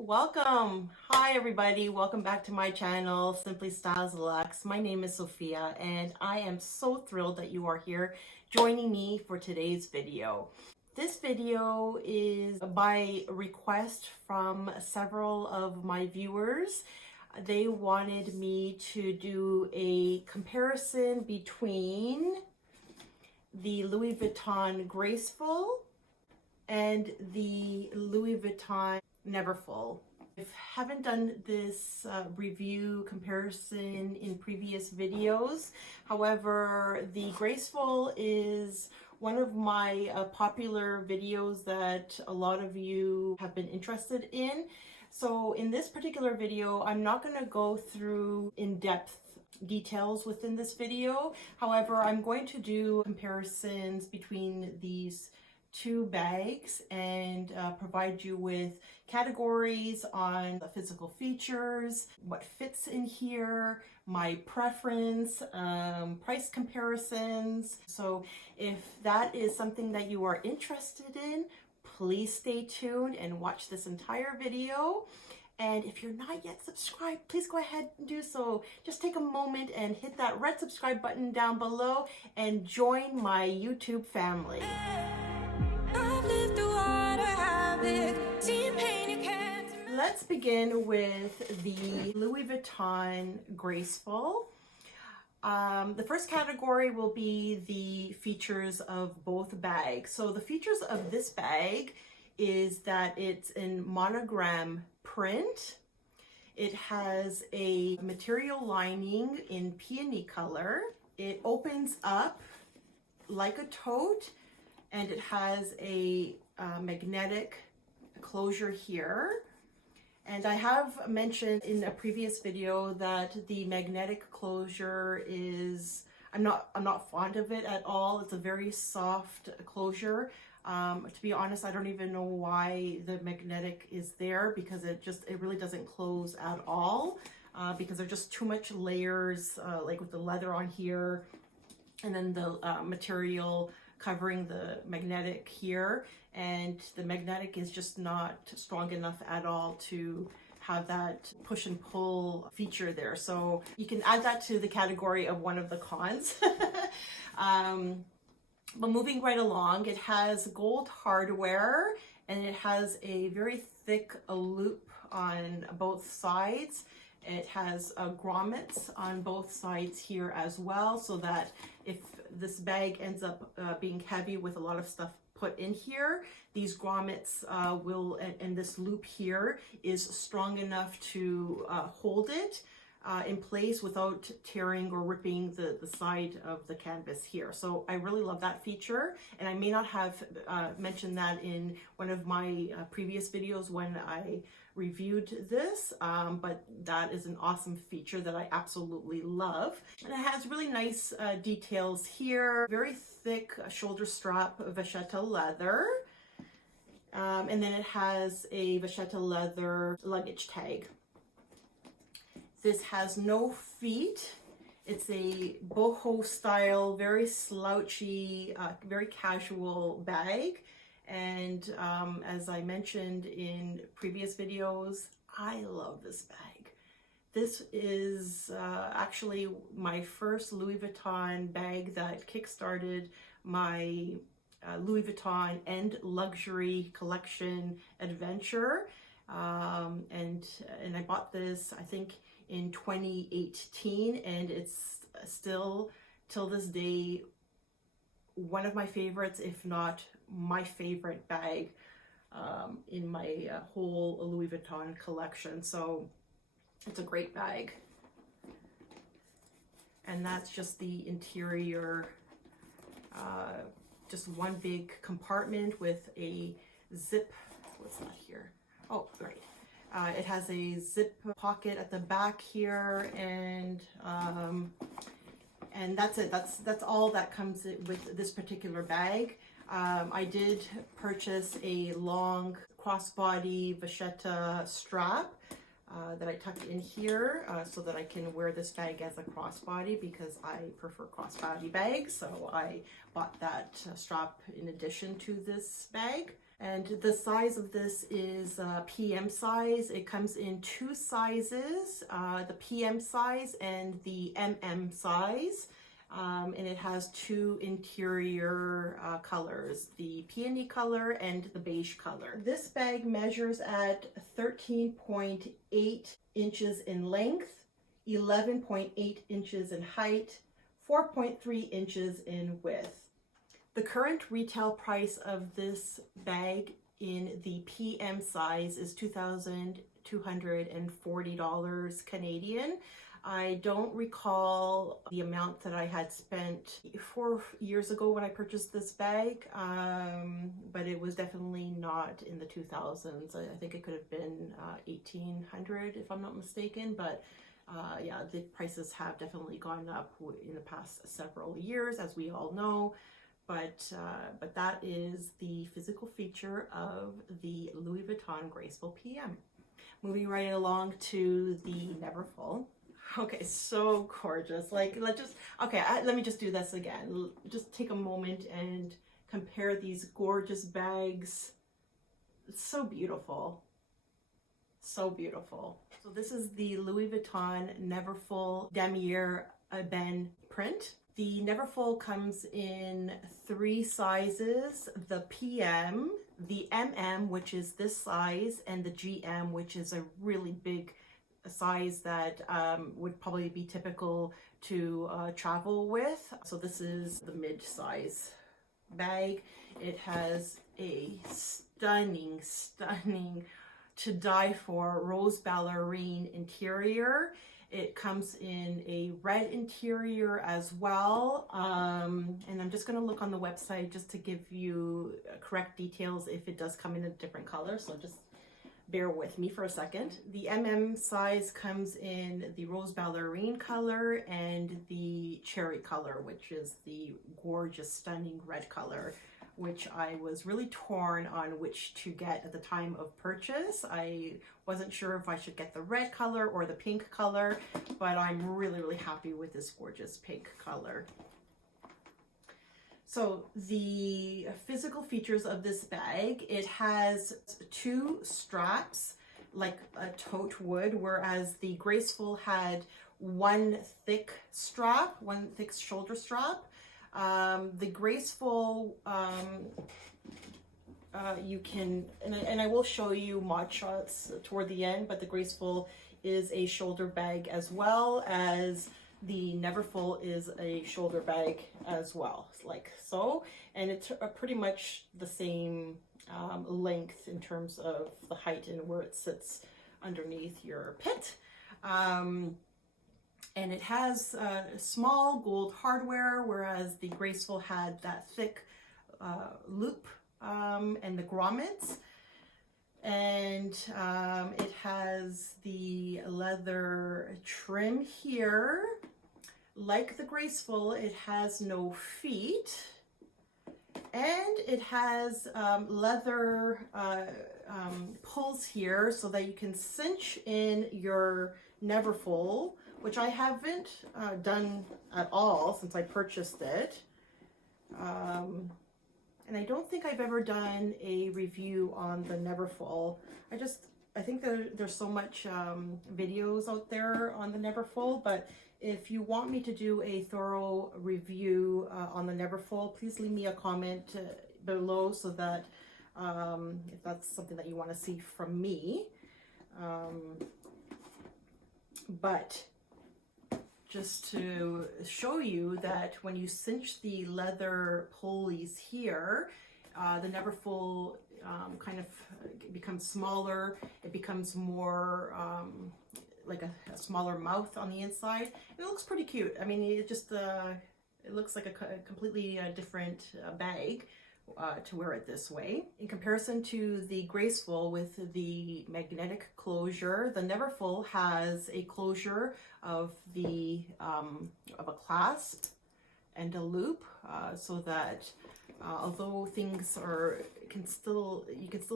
Welcome. Hi everybody. Welcome back to my channel, SimplyStylesLux. My name is Sophia and I am so thrilled that you are here joining me for today's video. This video is by request from several of my viewers. They wanted me to do a comparison between the Louis Vuitton Graceful and the Louis Vuitton Neverfull. I haven't done this review comparison in previous videos. However, the Graceful is one of my popular videos that a lot of you have been interested in. So in this particular video, I'm not going to go through in-depth details within this video. However, I'm going to do comparisons between these two bags and provide you with categories on the physical features, what fits in here, my preference, price comparisons. So if that is something that you are interested in, please stay tuned and watch this entire video. And if you're not yet subscribed, please go ahead and do so. Just take a moment and hit that red subscribe button down below and join my YouTube family. Let's begin with the Louis Vuitton Graceful. The first category will be the features of both bags. So the features of this bag is that it's in monogram print. It has a material lining in peony color. It opens up like a tote and it has a magnetic closure here. And I have mentioned in a previous video that the magnetic closure is, I'm not fond of it at all. It's a very soft closure. To be honest, I don't even know why the magnetic is there, because it really doesn't close at all, because there's just too much layers, like with the leather on here and then the material covering the magnetic here, and the magnetic is just not strong enough at all to have that push and pull feature there. So you can add that to the category of one of the cons. But moving right along, it has gold hardware and it has a very thick loop on both sides. It has grommets on both sides here as well, so that if this bag ends up being heavy with a lot of stuff put in here, these grommets will, and this loop here is strong enough to hold it in place without tearing or ripping the side of the canvas here. So I really love that feature, and I may not have mentioned that in one of my previous videos when I reviewed this, but that is an awesome feature that I absolutely love. And it has really nice details here, very thick shoulder strap vachetta leather, and then it has a vachetta leather luggage tag. This has no feet. It's a boho style, very slouchy, very casual bag. And as I mentioned in previous videos, I love this bag. This is actually my first Louis Vuitton bag that kickstarted my Louis Vuitton and luxury collection adventure. And I bought this, I think, in 2018, and it's still, till this day, one of my favorites, if not my favorite bag in my whole Louis Vuitton collection. So it's a great bag. And that's just the interior, just one big compartment with a zip. What's that here? Oh, right. It has a zip pocket at the back here, and that's it. That's all that comes with this particular bag. I did purchase a long crossbody vachetta strap that I tucked in here so that I can wear this bag as a crossbody, because I prefer crossbody bags. So I bought that strap in addition to this bag. And the size of this is PM size. It comes in two sizes, the PM size and the MM size. And it has two interior colors, the peony color and the beige color. This bag measures at 13.8 inches in length, 11.8 inches in height, 4.3 inches in width. The current retail price of this bag in the PM size is $2,240 Canadian. I don't recall the amount that I had spent 4 years ago when I purchased this bag, but it was definitely not in the 2000s. I think it could have been 1800 if I'm not mistaken, but yeah, the prices have definitely gone up in the past several years, as we all know. But that is the physical feature of the Louis Vuitton Graceful PM. Moving right along to the Neverfull. Okay, so gorgeous. Like, let me just do this again. Just take a moment and compare these gorgeous bags. It's so beautiful. So beautiful. So this is the Louis Vuitton Neverfull Damier Ebene print. The Neverfull comes in 3 sizes, the PM, the MM, which is this size, and the GM, which is a really big size that would probably be typical to travel with. So this is the mid-size bag. It has a stunning to die for rose ballerine interior. It comes in a red interior as well, and I'm just going to look on the website just to give you correct details if it does come in a different color, so just bear with me for a second. The MM size comes in the rose ballerine color and the cherry color, which is the gorgeous, stunning red color, which I was really torn on which to get at the time of purchase. I wasn't sure if I should get the red color or the pink color, but I'm really happy with this gorgeous pink color. So the physical features of this bag, it has 2 straps like a tote would, whereas the Graceful had one thick shoulder strap. The Graceful, you can, and I will show you mod shots toward the end, but the Graceful is a shoulder bag as well as the Neverfull is a shoulder bag as well, like so. And it's pretty much the same length in terms of the height and where it sits underneath your pit. And it has small gold hardware, whereas the Graceful had that thick loop and the grommets. And it has the leather trim here. Like the Graceful, it has no feet. And it has leather pulls here so that you can cinch in your Neverfull, which I haven't done at all since I purchased it. And I don't think I've ever done a review on the Neverfull. I think there's so much videos out there on the Neverfull, but if you want me to do a thorough review on the Neverfull, please leave me a comment below so that if that's something that you want to see from me. But just to show you that when you cinch the leather pulleys here, the Neverfull kind of becomes smaller. It becomes more like a smaller mouth on the inside. And it looks pretty cute. I mean, it just it looks like a completely different bag to wear it this way. In comparison to the Graceful with the magnetic closure, the Neverfull has a closure of the of a clasp and a loop, so that although things you can still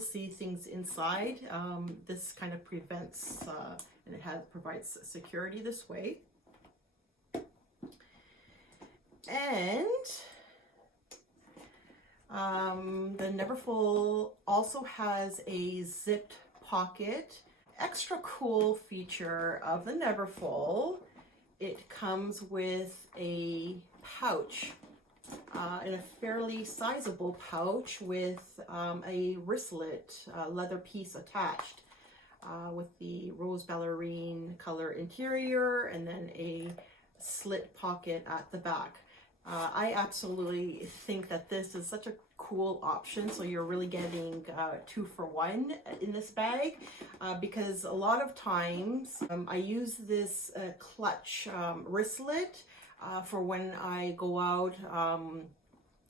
see things inside, this kind of prevents and it provides security this way. And The Neverfull also has a zipped pocket. Extra cool feature of the Neverfull, it comes with a pouch, and a fairly sizable pouch with a wristlet leather piece attached, with the rose ballerine color interior and then a slit pocket at the back. I absolutely think that this is such a cool option. So you're really getting 2 for 1 in this bag, because a lot of times I use this clutch wristlet for when I go out.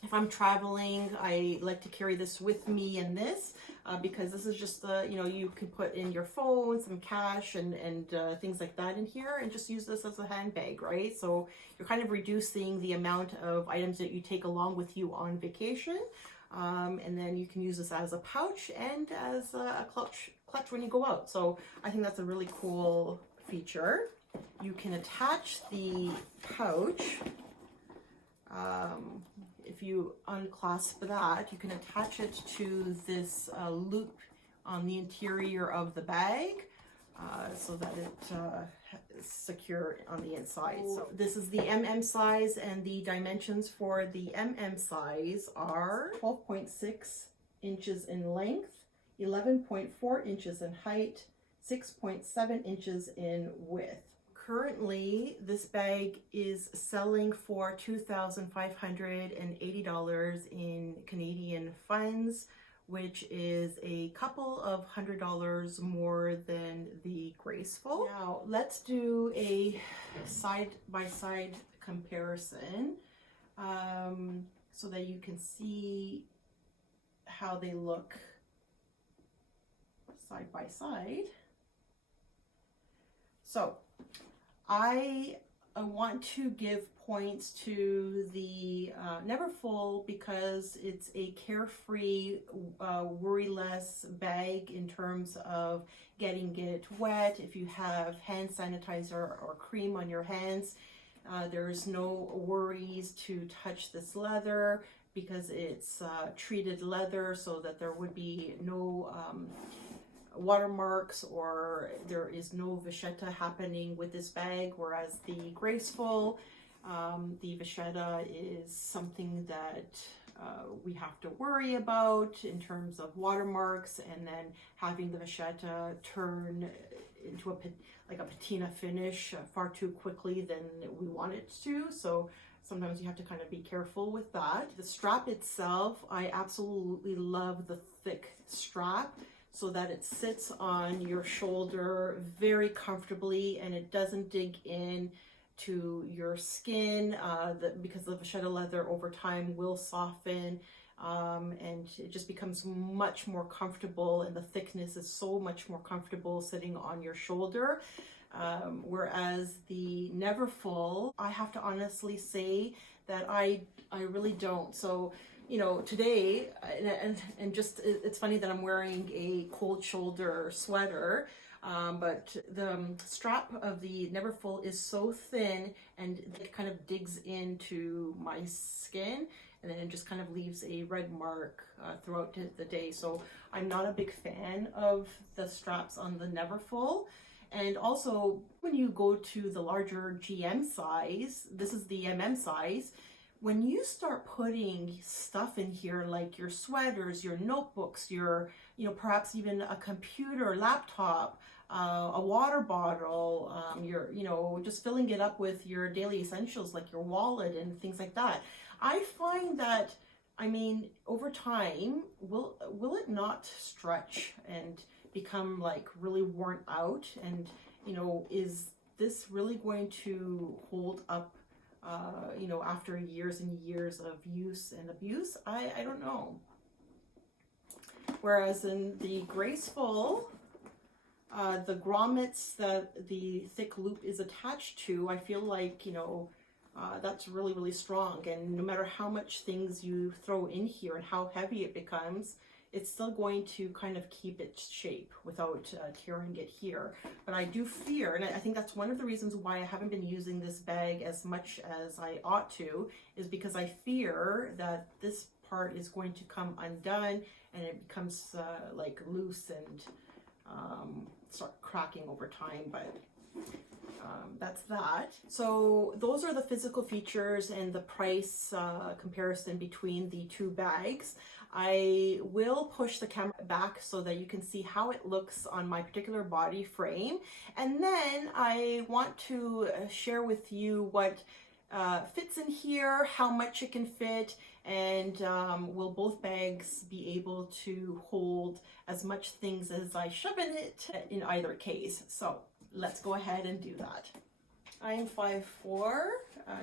If I'm traveling, I like to carry this with me in this, because this is just the, you know, you could put in your phone, some cash and things like that in here, and just use this as a handbag, right? So you're kind of reducing the amount of items that you take along with you on vacation. And then you can use this as a pouch and as a clutch when you go out. So I think that's a really cool feature. You can attach the pouch. If you unclasp that, you can attach it to this loop on the interior of the bag, so that it is secure on the inside. So this is the MM size, and the dimensions for the MM size are 12.6 inches in length, 11.4 inches in height, 6.7 inches in width. Currently, this bag is selling for $2,580 in Canadian funds, which is a couple of $100 more than the Graceful. Now, let's do a side-by-side comparison, so that you can see how they look side by side. So, I want to give points to the Neverfull because it's a carefree, worry-less bag in terms of getting it wet. If you have hand sanitizer or cream on your hands, there's no worries to touch this leather because it's treated leather, so that there would be no watermarks, or there is no vachetta happening with this bag, whereas the Graceful, the vachetta is something that we have to worry about in terms of watermarks, and then having the vachetta turn into a patina finish far too quickly than we want it to. So sometimes you have to kind of be careful with that. The strap itself, I absolutely love the thick strap, so that it sits on your shoulder very comfortably and it doesn't dig in to your skin, because the vachetta leather over time will soften, and it just becomes much more comfortable, and the thickness is so much more comfortable sitting on your shoulder. Whereas the Neverfull, I have to honestly say that I really don't. So, you know, today, and just, it's funny that I'm wearing a cold shoulder sweater, but the strap of the Neverfull is so thin and it kind of digs into my skin, and then it just kind of leaves a red mark throughout the day. So I'm not a big fan of the straps on the Neverfull. And also, when you go to the larger GM size, this is the MM size, when you start putting stuff in here like your sweaters, your notebooks, your, you know, perhaps even a computer, laptop, a water bottle, your, you know, just filling it up with your daily essentials like your wallet and things like that, I find that, I mean, over time, will it not stretch and become like really worn out? And, you know, is this really going to hold up, you know, after years and years of use and abuse? I don't know. Whereas in the Graceful, the grommets that the thick loop is attached to, I feel like, you know, that's really, really strong. And no matter how much things you throw in here and how heavy it becomes, it's still going to kind of keep its shape without tearing it here. But I do fear, and I think that's one of the reasons why I haven't been using this bag as much as I ought to, is because I fear that this part is going to come undone and it becomes like loose and start cracking over time, but that's that. So those are the physical features and the price comparison between the two bags. I will push the camera back so that you can see how it looks on my particular body frame. And then I want to share with you what fits in here, how much it can fit, and will both bags be able to hold as much things as I shove in it in either case. So let's go ahead and do that. I am 5'4",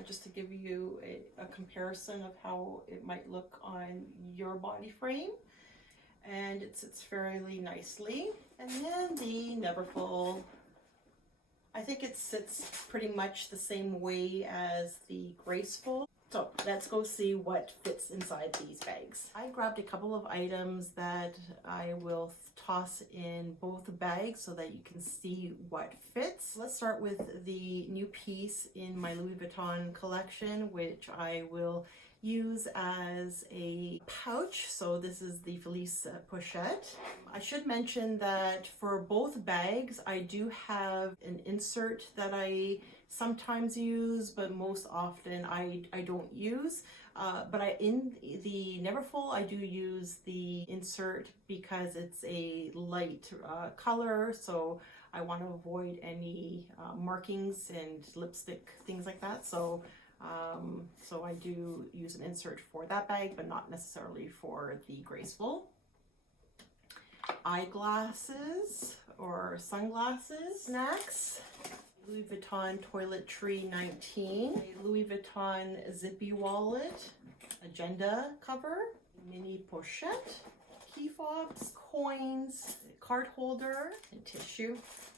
just to give you a comparison of how it might look on your body frame. And it sits fairly nicely. And then the Neverfull, I think it sits pretty much the same way as the Graceful. So let's go see what fits inside these bags. I grabbed a couple of items that I will toss in both bags so that you can see what fits. Let's start with the new piece in my Louis Vuitton collection, which I will use as a pouch. So this is the Felice Pochette. I should mention that for both bags, I do have an insert that I sometimes use, but most often I don't use. But in the Neverfull, I do use the insert because it's a light color, so I want to avoid any markings and lipstick, things like that. So I do use an insert for that bag, but not necessarily for the Graceful. Eyeglasses or sunglasses. Snacks. Louis Vuitton Toiletry 19, a Louis Vuitton zippy wallet, agenda cover, mini pochette, key fobs, coins, card holder, and tissue.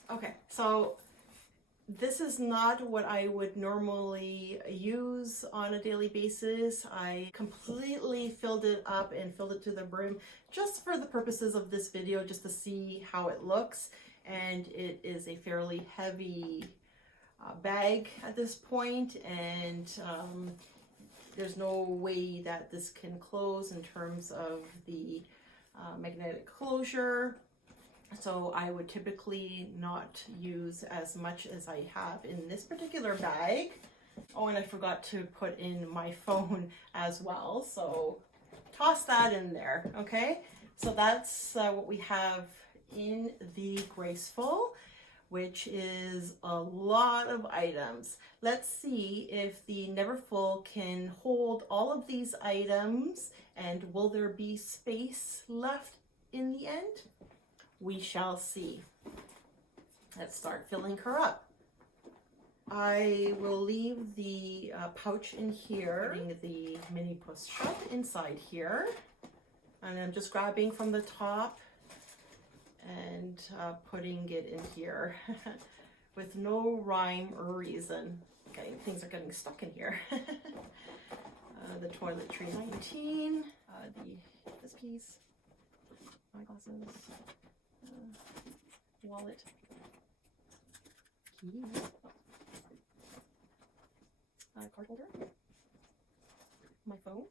Okay, so this is not what I would normally use on a daily basis. I completely filled it up and filled it to the brim just for the purposes of this video, just to see how it looks. And it is a fairly heavy bag at this point, and there's no way that this can close in terms of the magnetic closure. So I would typically not use as much as I have in this particular bag. Oh, and I forgot to put in my phone as well, so toss that in there. Okay, so that's what we have in the Graceful, which is a lot of items. Let's see if the Neverfull can hold all of these items, and will there be space left in the end? We shall see. Let's start filling her up. I will leave the pouch in here, putting the mini pochette inside here, and I'm just grabbing from the top and putting it in here with no rhyme or reason. Okay, things are getting stuck in here. The Toiletry 19, this piece, eyeglasses, wallet, key, card holder, my phone,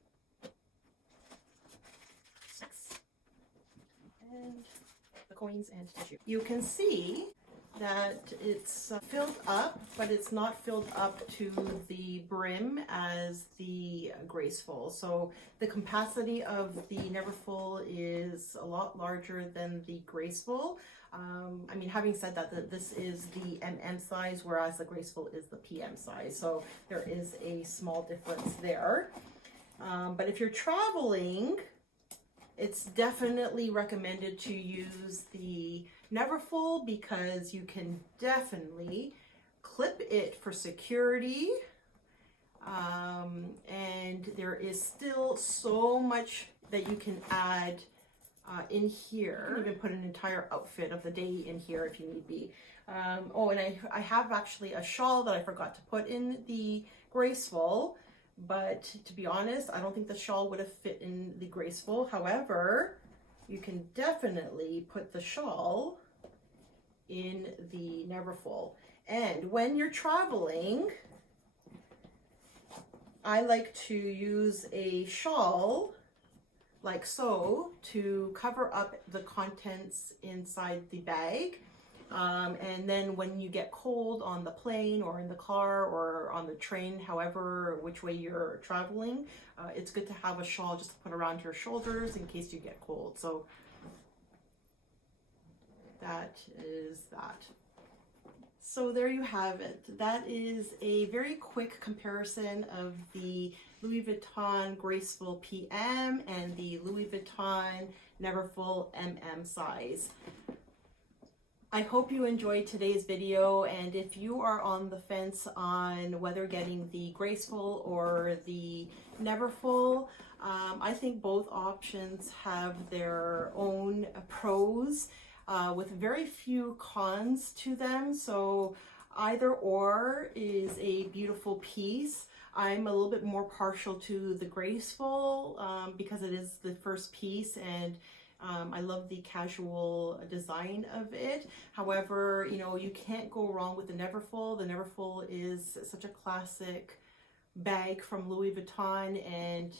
6, and the coins and tissue. You can see that it's filled up, but it's not filled up to the brim as the Graceful. So the capacity of the Neverfull is a lot larger than the Graceful. I mean, having said that, this is the MM size, whereas the Graceful is the PM size. So there is a small difference there. But if you're traveling, it's definitely recommended to use the Neverfull because you can definitely clip it for security. And there is still so much that you can add in here. You can even put an entire outfit of the day in here if you need be. Oh, and I have actually a shawl that I forgot to put in the Graceful. But to be honest, I don't think the shawl would have fit in the Graceful. However, you can definitely put the shawl in the Neverfull. And when you're traveling, I like to use a shawl like so, to cover up the contents inside the bag. And then when you get cold on the plane or in the car or on the train, however, which way you're traveling, it's good to have a shawl just to put around your shoulders in case you get cold. So that is that. So there you have it. That is a very quick comparison of the Louis Vuitton Graceful PM and the Louis Vuitton Neverfull MM size. I hope you enjoyed today's video, and if you are on the fence on whether getting the Graceful or the Neverfull, I think both options have their own pros with very few cons to them. So either or is a beautiful piece. I'm a little bit more partial to the Graceful because it is the first piece, and I love the casual design of it. However, you know, you can't go wrong with the Neverfull. The Neverfull is such a classic bag from Louis Vuitton, and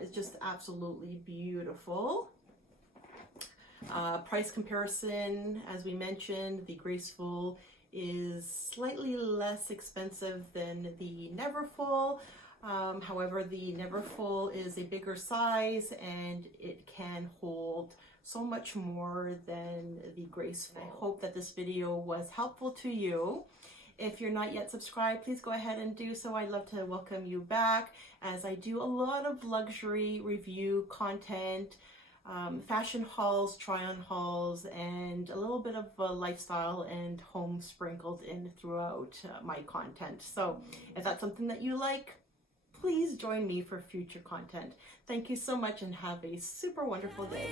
it's just absolutely beautiful. Price comparison, as we mentioned, the Graceful is slightly less expensive than the Neverfull. However, the Neverfull is a bigger size and it can hold so much more than the Graceful. I hope that this video was helpful to you. If you're not yet subscribed, please go ahead and do so. I'd love to welcome you back, as I do a lot of luxury review content, fashion hauls, try-on hauls, and a little bit of lifestyle and home sprinkled in throughout my content. So if that's something that you like, please join me for future content. Thank you so much and have a super wonderful day.